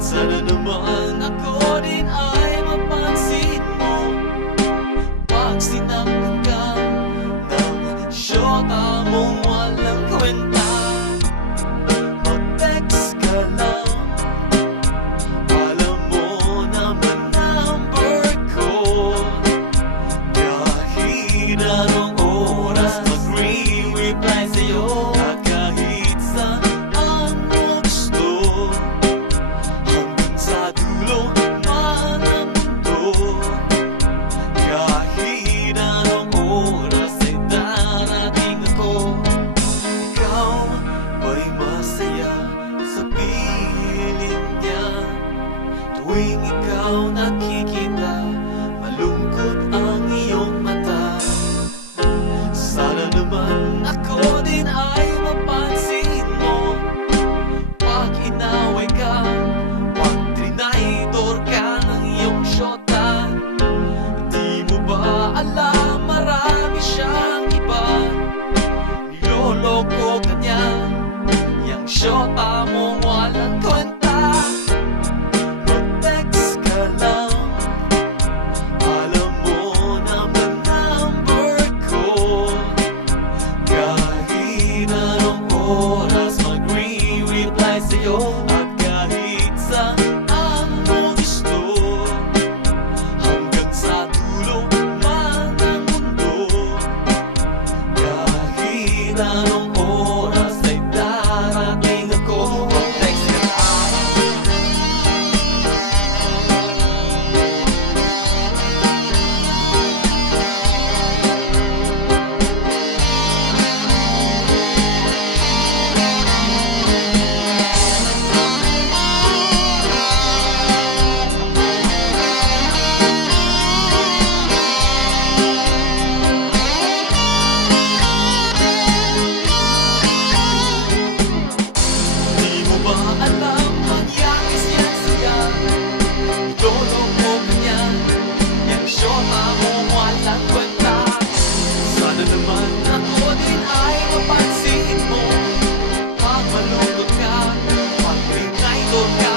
At sana naman ako din ay mapansin mo pag sinaktan ka ng syota mong walang kwenta. Mag-text ka lang, alam mo naman number ko. Kahit anong oras mag-reply sa'yo, at kahit saan mo gusto, hanggang sa dulo man ang mundo. Kahit anong oras ay darating ako. Ikaw ba'y masaya sa piling niya? Tuwing ikaw nakikita, malungkot ang iyong mata. Sana naman ako din ay mapansin mo pag inaway ka, pag trinaydor ka ng iyong syota. Di mo ba alam marami siyang iba? Niloloko ka niya, yang syota mong walang kwenta. Mag-text ka lang, alam mo naman number ko. Kahit anong oras magre-reply sa'yo, at kahit saan mo gusto, hanggang sa dulo man ang mundo. Kahit anong oras ay darating ako. Mag-text ka lang. Di mo ba alam magyakis yan siya? Niloloko ka niya, yang syota mo walang kwenta. Sana naman ako din ay mapansin mo pag malungkot ka, pag trinaydor ka.